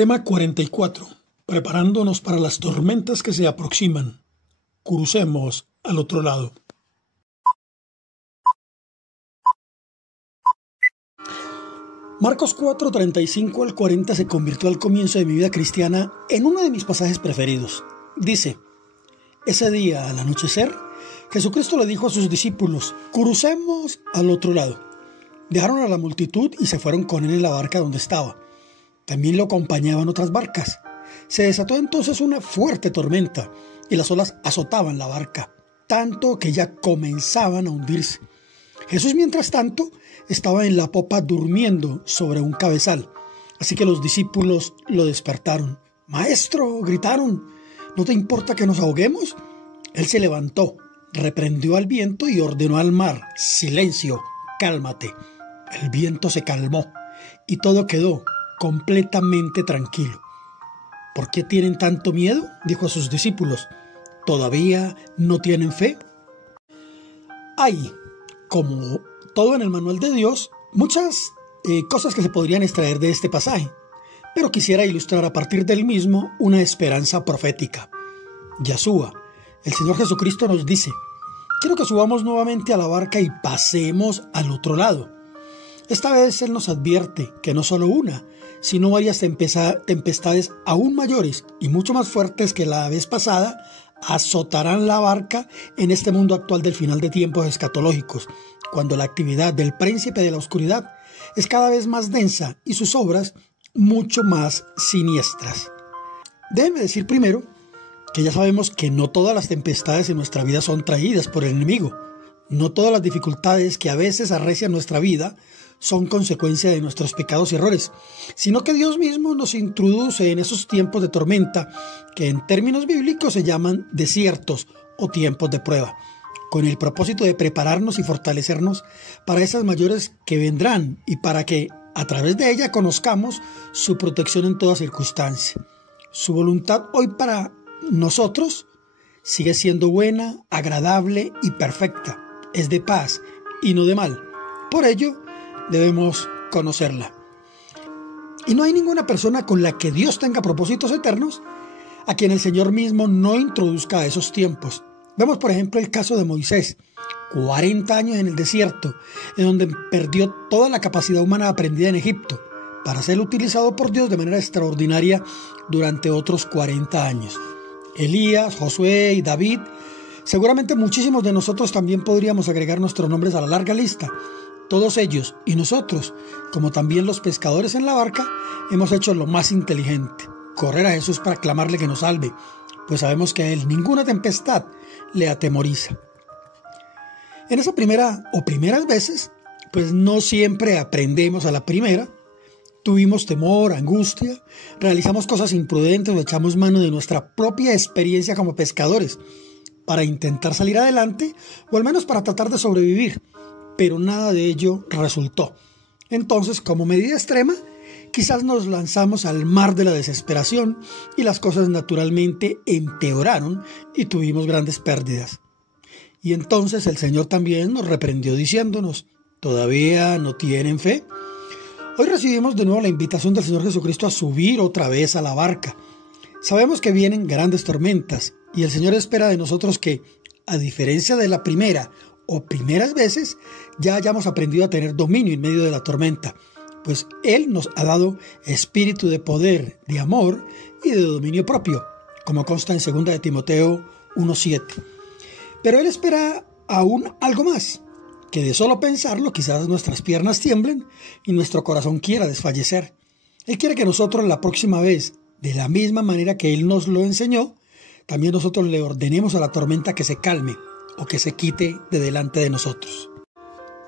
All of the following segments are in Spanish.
Tema 44. Preparándonos para las tormentas que se aproximan. Crucemos al otro lado. Marcos 4, 35 al 40 se convirtió al comienzo de mi vida cristiana en uno de mis pasajes preferidos. Dice: ese día, al anochecer, Jesucristo le dijo a sus discípulos: crucemos al otro lado. Dejaron a la multitud y se fueron con él en la barca donde estaba. También lo acompañaban otras barcas. Se desató entonces una fuerte tormenta y las olas azotaban la barca, tanto que ya comenzaban a hundirse. Jesús, mientras tanto, estaba en la popa durmiendo sobre un cabezal. Así que los discípulos lo despertaron. «Maestro», gritaron, «¿no te importa que nos ahoguemos?». Él se levantó, reprendió al viento y ordenó al mar: «Silencio, cálmate». El viento se calmó y todo quedó completamente tranquilo. «¿Por qué tienen tanto miedo?», dijo a sus discípulos. «¿Todavía no tienen fe?». Hay, como todo en el manual de Dios, muchas cosas que se podrían extraer de este pasaje, pero quisiera ilustrar a partir del mismo una esperanza profética. Yahshua, el Señor Jesucristo, nos dice: «Quiero que subamos nuevamente a la barca y pasemos al otro lado». Esta vez Él nos advierte que no solo una, sino varias tempestades aún mayores y mucho más fuertes que la vez pasada azotarán la barca en este mundo actual del final de tiempos escatológicos, cuando la actividad del príncipe de la oscuridad es cada vez más densa y sus obras mucho más siniestras. Déjenme decir primero que ya sabemos que no todas las tempestades en nuestra vida son traídas por el enemigo. No todas las dificultades que a veces arrecian nuestra vida son consecuencia de nuestros pecados y errores, sino que Dios mismo nos introduce en esos tiempos de tormenta que en términos bíblicos se llaman desiertos o tiempos de prueba, con el propósito de prepararnos y fortalecernos para esas mayores que vendrán y para que a través de ella conozcamos su protección en toda circunstancia. Su voluntad hoy para nosotros sigue siendo buena, agradable y perfecta. Es de paz y no de mal. Por ello, debemos conocerla. Y no hay ninguna persona con la que Dios tenga propósitos eternos a quien el Señor mismo no introduzca a esos tiempos. Vemos, por ejemplo, el caso de Moisés, 40 años en el desierto, en donde perdió toda la capacidad humana aprendida en Egipto, para ser utilizado por Dios de manera extraordinaria durante otros 40 años. Elías, Josué y David, seguramente muchísimos de nosotros también podríamos agregar nuestros nombres a la larga lista. Todos ellos y nosotros, como también los pescadores en la barca, hemos hecho lo más inteligente: correr a Jesús para clamarle que nos salve, pues sabemos que a Él ninguna tempestad le atemoriza. En esa primera o primeras veces, pues no siempre aprendemos a la primera. Tuvimos temor, angustia, realizamos cosas imprudentes o echamos mano de nuestra propia experiencia como pescadores para intentar salir adelante, o al menos para tratar de sobrevivir, pero nada de ello resultó. Entonces, como medida extrema, quizás nos lanzamos al mar de la desesperación y las cosas naturalmente empeoraron y tuvimos grandes pérdidas. Y entonces el Señor también nos reprendió diciéndonos: ¿todavía no tienen fe? Hoy recibimos de nuevo la invitación del Señor Jesucristo a subir otra vez a la barca. Sabemos que vienen grandes tormentas y el Señor espera de nosotros que, a diferencia de la primera o primeras veces, ya hayamos aprendido a tener dominio en medio de la tormenta, pues Él nos ha dado espíritu de poder, de amor y de dominio propio, como consta en 2 de Timoteo 1:7. Pero Él espera aún algo más, que de solo pensarlo quizás nuestras piernas tiemblen y nuestro corazón quiera desfallecer. Él quiere que nosotros la próxima vez, de la misma manera que Él nos lo enseñó, también nosotros le ordenemos a la tormenta que se calme o que se quite de delante de nosotros.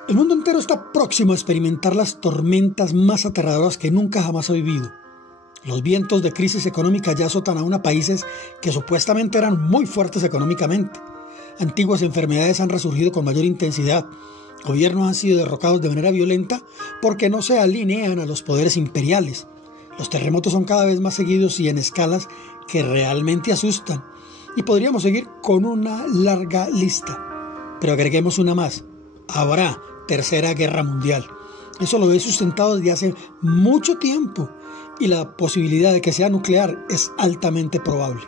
El mundo entero está próximo a experimentar las tormentas más aterradoras que nunca jamás ha vivido. Los vientos de crisis económica ya azotan aún a países que supuestamente eran muy fuertes económicamente. Antiguas enfermedades han resurgido con mayor intensidad. Gobiernos han sido derrocados de manera violenta porque no se alinean a los poderes imperiales. Los terremotos son cada vez más seguidos y en escalas que realmente asustan. Y podríamos seguir con una larga lista. Pero agreguemos una más: habrá tercera guerra mundial. Eso lo he sustentado desde hace mucho tiempo, y la posibilidad de que sea nuclear es altamente probable.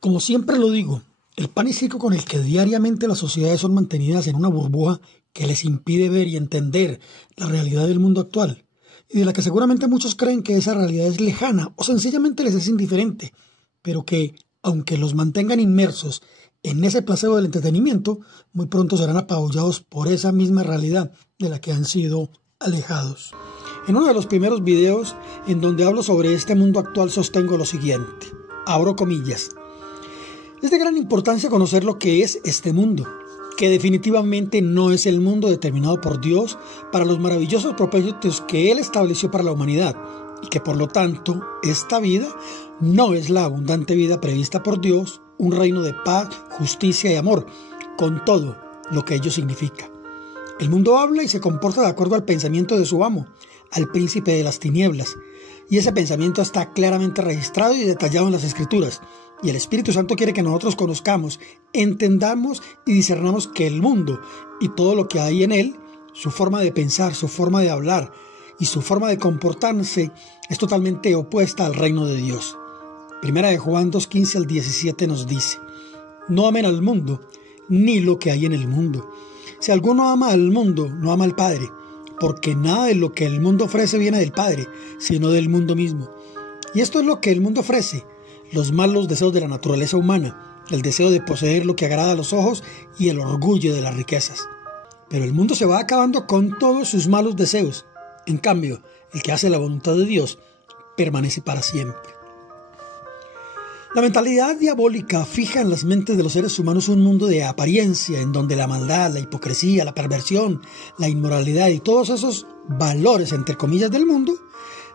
Como siempre lo digo, el pan y circo con el que diariamente las sociedades son mantenidas en una burbuja que les impide ver y entender la realidad del mundo actual, y de la que seguramente muchos creen que esa realidad es lejana o sencillamente les es indiferente, pero que, aunque los mantengan inmersos en ese placebo del entretenimiento, muy pronto serán apabullados por esa misma realidad de la que han sido alejados. En uno de los primeros videos en donde hablo sobre este mundo actual sostengo lo siguiente, abro comillas: es de gran importancia conocer lo que es este mundo, que definitivamente no es el mundo determinado por Dios para los maravillosos propósitos que Él estableció para la humanidad, y que por lo tanto esta vida no es la abundante vida prevista por Dios, un reino de paz, justicia y amor, con todo lo que ello significa. El mundo habla y se comporta de acuerdo al pensamiento de su amo, al príncipe de las tinieblas, y ese pensamiento está claramente registrado y detallado en las Escrituras, y el Espíritu Santo quiere que nosotros conozcamos, entendamos y discernamos que el mundo y todo lo que hay en él, su forma de pensar, su forma de hablar y su forma de comportarse es totalmente opuesta al reino de Dios. Primera de Juan 2:15 al 17 nos dice: no amen al mundo, ni lo que hay en el mundo. Si alguno ama al mundo, no ama al Padre, porque nada de lo que el mundo ofrece viene del Padre, sino del mundo mismo. Y esto es lo que el mundo ofrece: los malos deseos de la naturaleza humana, el deseo de poseer lo que agrada a los ojos y el orgullo de las riquezas. Pero el mundo se va acabando con todos sus malos deseos. En cambio, el que hace la voluntad de Dios permanece para siempre. La mentalidad diabólica fija en las mentes de los seres humanos un mundo de apariencia en donde la maldad, la hipocresía, la perversión, la inmoralidad y todos esos valores, entre comillas, del mundo,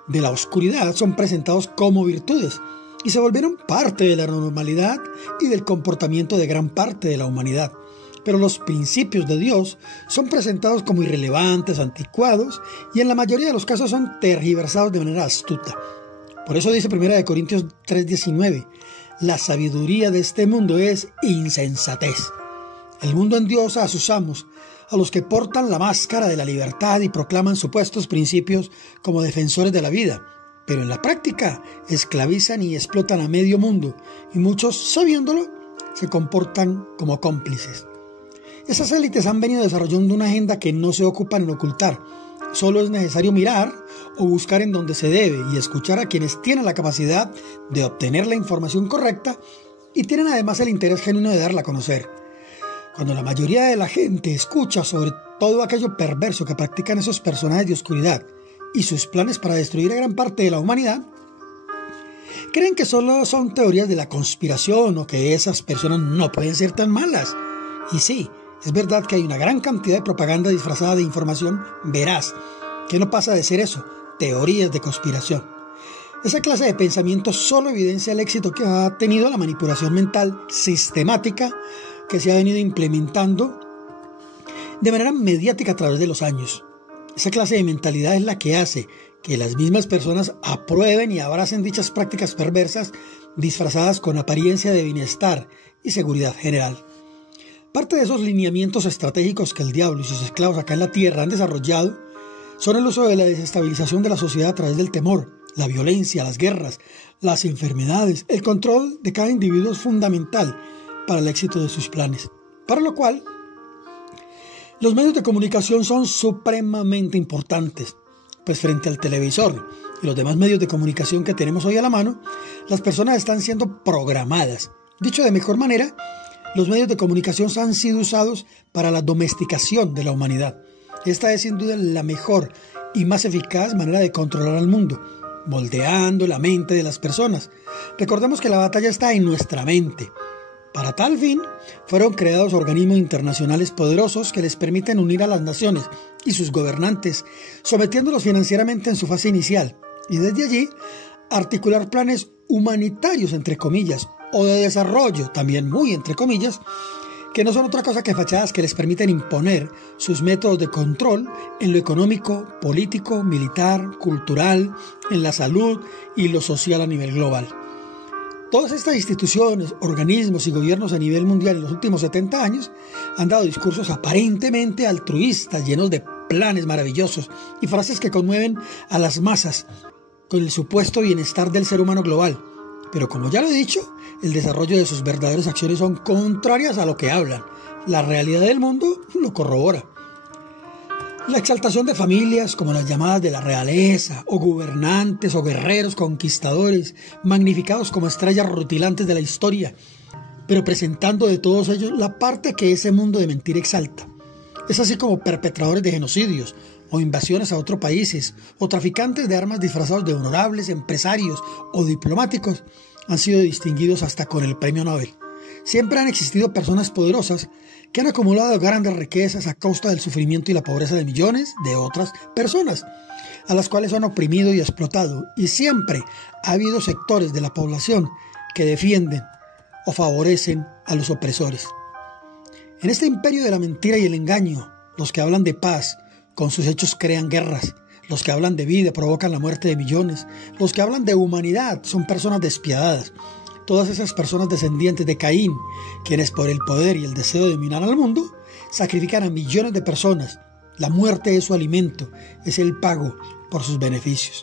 de la oscuridad, son presentados como virtudes y se volvieron parte de la normalidad y del comportamiento de gran parte de la humanidad. Pero los principios de Dios son presentados como irrelevantes, anticuados y en la mayoría de los casos son tergiversados de manera astuta. Por eso dice 1 Corintios 3:19, la sabiduría de este mundo es insensatez. El mundo endiosa a sus amos, a los que portan la máscara de la libertad y proclaman supuestos principios como defensores de la vida, pero en la práctica esclavizan y explotan a medio mundo, y muchos, sabiéndolo, se comportan como cómplices. Esas élites han venido desarrollando una agenda que no se ocupan en ocultar. Solo es necesario mirar o buscar en donde se debe y escuchar a quienes tienen la capacidad de obtener la información correcta y tienen además el interés genuino de darla a conocer. Cuando la mayoría de la gente escucha sobre todo aquello perverso que practican esos personajes de oscuridad y sus planes para destruir a gran parte de la humanidad, creen que solo son teorías de la conspiración o que esas personas no pueden ser tan malas. Y sí, es verdad que hay una gran cantidad de propaganda disfrazada de información veraz, que no pasa de ser eso, teorías de conspiración. Esa clase de pensamiento solo evidencia el éxito que ha tenido la manipulación mental sistemática que se ha venido implementando de manera mediática a través de los años. Esa clase de mentalidad es la que hace que las mismas personas aprueben y abracen dichas prácticas perversas disfrazadas con apariencia de bienestar y seguridad general. Parte de esos lineamientos estratégicos que el diablo y sus esclavos acá en la tierra han desarrollado son el uso de la desestabilización de la sociedad a través del temor, la violencia, las guerras, las enfermedades. El control de cada individuo es fundamental para el éxito de sus planes, para lo cual los medios de comunicación son supremamente importantes, pues frente al televisor y los demás medios de comunicación que tenemos hoy a la mano, las personas están siendo programadas. Dicho de mejor manera, los medios de comunicación han sido usados para la domesticación de la humanidad. Esta es sin duda la mejor y más eficaz manera de controlar al mundo, moldeando la mente de las personas. Recordemos que la batalla está en nuestra mente. Para tal fin, fueron creados organismos internacionales poderosos que les permiten unir a las naciones y sus gobernantes, sometiéndolos financieramente en su fase inicial, y desde allí articular planes humanitarios, entre comillas, o de desarrollo, también muy entre comillas, que no son otra cosa que fachadas que les permiten imponer sus métodos de control en lo económico, político, militar, cultural, en la salud y lo social a nivel global. Todas estas instituciones, organismos y gobiernos a nivel mundial en los últimos 70 años han dado discursos aparentemente altruistas, llenos de planes maravillosos y frases que conmueven a las masas, con el supuesto bienestar del ser humano global. Pero como ya lo he dicho, el desarrollo de sus verdaderas acciones son contrarias a lo que hablan. La realidad del mundo lo corrobora. La exaltación de familias como las llamadas de la realeza, o gobernantes o guerreros conquistadores, magnificados como estrellas rutilantes de la historia, pero presentando de todos ellos la parte que ese mundo de mentira exalta. Es así como perpetradores de genocidios, o invasiones a otros países, o traficantes de armas disfrazados de honorables empresarios o diplomáticos, han sido distinguidos hasta con el premio Nobel. Siempre han existido personas poderosas que han acumulado grandes riquezas a costa del sufrimiento y la pobreza de millones de otras personas, a las cuales han oprimido y explotado, y siempre ha habido sectores de la población que defienden o favorecen a los opresores. En este imperio de la mentira y el engaño, los que hablan de paz, con sus hechos crean guerras. Los que hablan de vida provocan la muerte de millones. Los que hablan de humanidad son personas despiadadas. Todas esas personas descendientes de Caín, quienes por el poder y el deseo de dominar al mundo, sacrifican a millones de personas. La muerte es su alimento, es el pago por sus beneficios.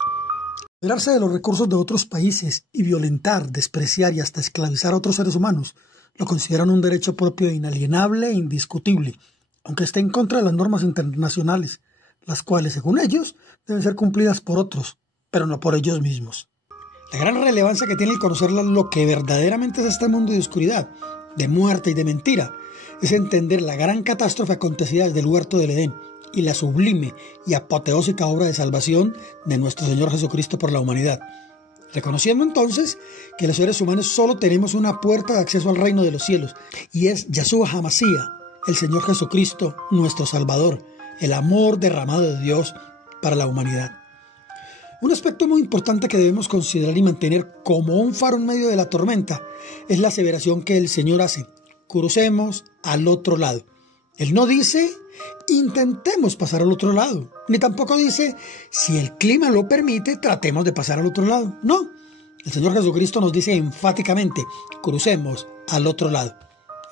Apoderarse de los recursos de otros países y violentar, despreciar y hasta esclavizar a otros seres humanos lo consideran un derecho propio e inalienable e indiscutible, aunque esté en contra de las normas internacionales, las cuales, según ellos, deben ser cumplidas por otros, pero no por ellos mismos. La gran relevancia que tiene el conocer lo que verdaderamente es este mundo de oscuridad, de muerte y de mentira, es entender la gran catástrofe acontecida desde el huerto del Edén y la sublime y apoteósica obra de salvación de nuestro Señor Jesucristo por la humanidad. Reconociendo entonces que los seres humanos solo tenemos una puerta de acceso al reino de los cielos, y es Yahshua HaMashiach, el Señor Jesucristo, nuestro Salvador, el amor derramado de Dios para la humanidad. Un aspecto muy importante que debemos considerar y mantener como un faro en medio de la tormenta es la aseveración que el Señor hace: crucemos al otro lado. Él no dice intentemos pasar al otro lado, ni tampoco dice si el clima lo permite tratemos de pasar al otro lado. No, el Señor Jesucristo nos dice enfáticamente: crucemos al otro lado.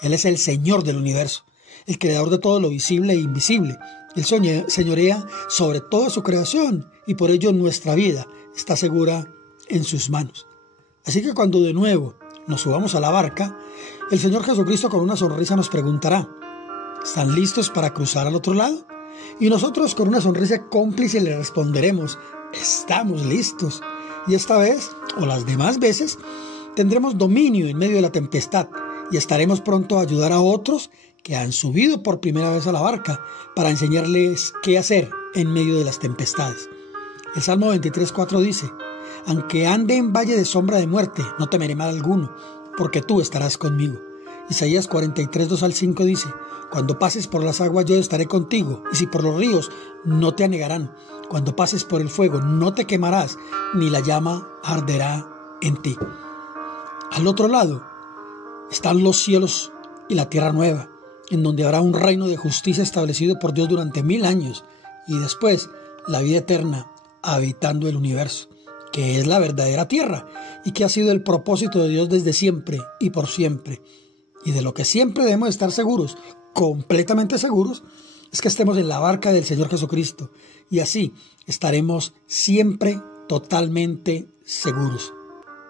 Él es el Señor del universo, el creador de todo lo visible e invisible. Él señorea sobre toda su creación y por ello nuestra vida está segura en sus manos. Así que cuando de nuevo nos subamos a la barca, el Señor Jesucristo con una sonrisa nos preguntará: ¿están listos para cruzar al otro lado? Y nosotros con una sonrisa cómplice le responderemos: estamos listos. Y esta vez, o las demás veces, tendremos dominio en medio de la tempestad y estaremos pronto a ayudar a otros que han subido por primera vez a la barca para enseñarles qué hacer en medio de las tempestades. El Salmo 23:4 dice: aunque ande en valle de sombra de muerte, no temeré mal alguno, porque tú estarás conmigo. Isaías 43:2-5 dice: cuando pases por las aguas yo estaré contigo, y si por los ríos no te anegarán. Cuando pases por el fuego no te quemarás, ni la llama arderá en ti. Al otro lado están los cielos y la tierra nueva, en donde habrá un reino de justicia establecido por Dios durante 1000 años, y después la vida eterna habitando el universo, que es la verdadera tierra, y que ha sido el propósito de Dios desde siempre y por siempre. Y de lo que siempre debemos estar seguros, completamente seguros, es que estemos en la barca del Señor Jesucristo, y así estaremos siempre totalmente seguros.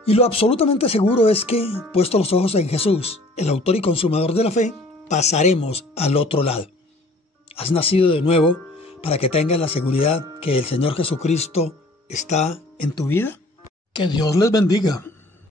Y lo absolutamente seguro es que, puesto los ojos en Jesús, el autor y consumador de la fe, pasaremos al otro lado. ¿Has nacido de nuevo para que tengas la seguridad que el Señor Jesucristo está en tu vida? Que Dios les bendiga.